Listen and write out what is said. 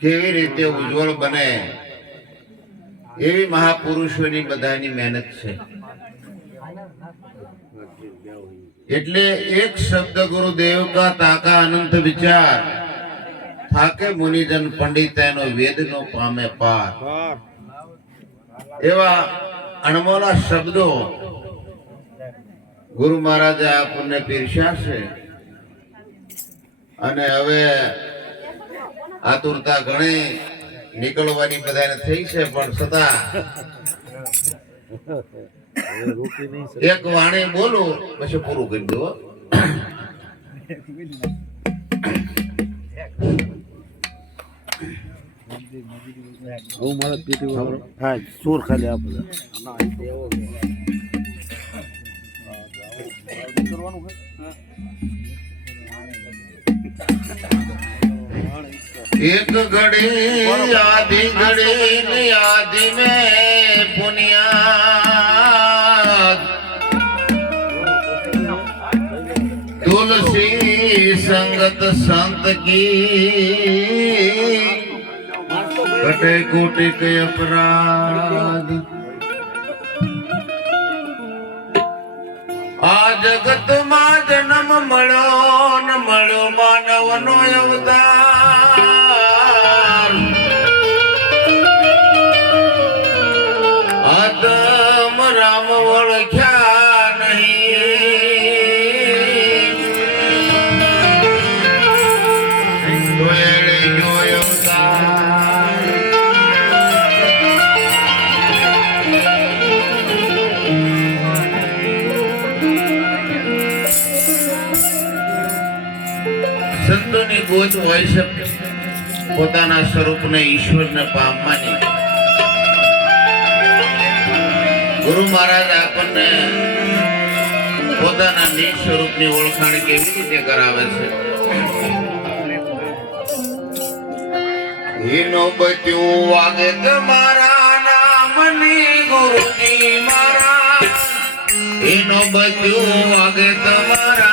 કેવી રીતે ઉજ્જવળ બને એવી મહાપુરુષોની બધાની મહેનત છે. એટલે એક શબ્દ ગુરુદેવ કા તાકા અનંત વિચાર થાકે મુનિજન પંડિત એનો વેદ નો પામે પાર. એવા અણમોલા શબ્દો ગુરુ મહારાજે આપણને પીરસ્યા છે. અને હવે આતુરતા ઘણી નીકળવાની બધાને થઈ છે, પણ છતાં એક વાણી બોલું પછી પૂરું કરી દો. મારા પેટી હા ચોર ખાલી આપણે एक घड़ी आधी घड़ी आधी में पुनिया तुलसी संगत संत की कटे कोटि के अपराध. आ जगत में जन्म मळो न मळो मानव नो अवतार. आदम राम ओळख्या नहीं तो एळे नो अवतार. સંતોની ગોચ હોય છે પોતાના સ્વરૂપને ઈશ્વરને પામવાની. ગુરુ મહારાજ આપણને પોતાના નિજ સ્વરૂપની ઓળખાણ કેવી રીતે કરાવે છે. હીનો બચ્યું વાગે તમારા નામની ગુરુજી મારા. હીનો બચ્યું વાગે તમારા